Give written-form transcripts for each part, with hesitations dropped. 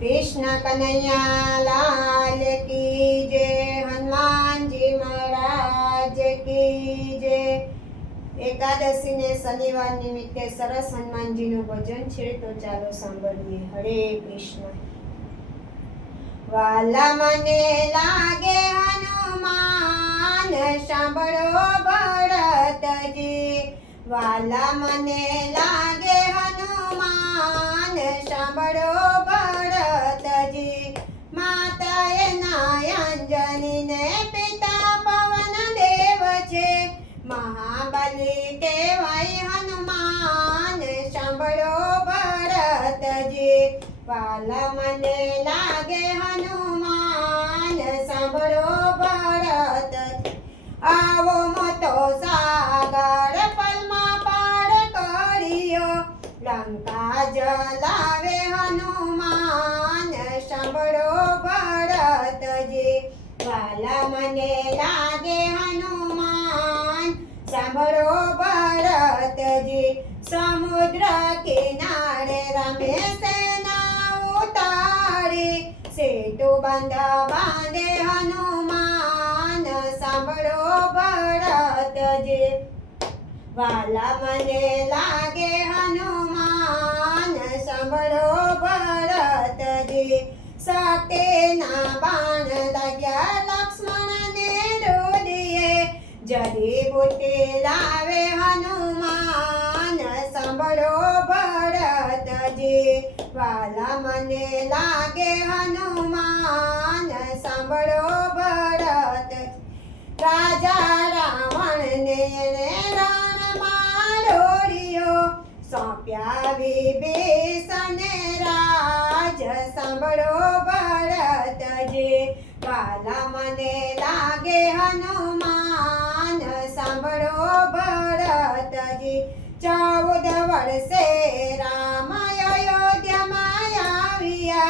कृष्ण कन्हैया लाल की जय। हनुमान जी महाराज की जय। एकादशी ने शनिवार निमित्ते सरस हनुमान जी नु भजन छे, तो चालो सांभळीए। हरे कृष्ण। वाला मने लागे हनुमान, सांभळो भरतजी। वाला मने लागे हनुमान, सांभळो भरतजी। माताए अंजनी ने पिता पवन देव छे। महाबली केवाय हनुमान, सांभळो भरतजी। वाला मने लागे हनुमान, सांभळो भरतजी। आवो मोटो सागर पलमा पार करियो। लंका जलावे हनुमान, सांभळो भरतजी। वाला मने लागे हनुमान, सांभळो भरतजी। समुद्र किनारे रमे सेना उतारी। सेतु बंध बांधे हनुमान, सांभळो भरतजी। वाला मने लागे हनुमान, सांभळो भरतजी। सतेना बाण लाग्या लक्ष्मण ने हृदये। जडीबुटी लावे हनुमान, सांभळो भरतजी। वाला मने लागे हनुमान, सांभळो भरतजी। राजा रावण ने रण मारोड़ियो। सौंप्या विभीषण राज, सांभळो भरतजी। वाला मने लागे हनुमान, सांभळो भरतजी। 14 वर्षे राम अयोध्या मायाविया।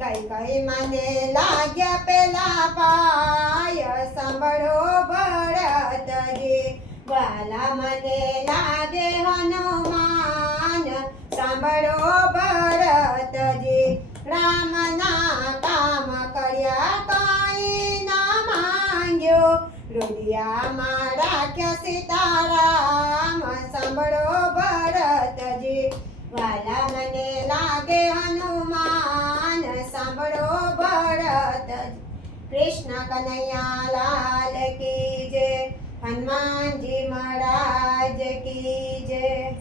कई मने लाग्या पेला पाय, सांभळो भरतजी। वाला मने लागे हनुमान, सांभळो भरतजी। राम ना काम कर्या काई ना मांग्यो। हृदया मां राख्या सीताराम, सांभळो भरतजी। वाला मने लागे हनुमान, सांभळो भरतजी। कृष्ण कन्हैया लाल की जय। हनुमान जी महाराज की जय।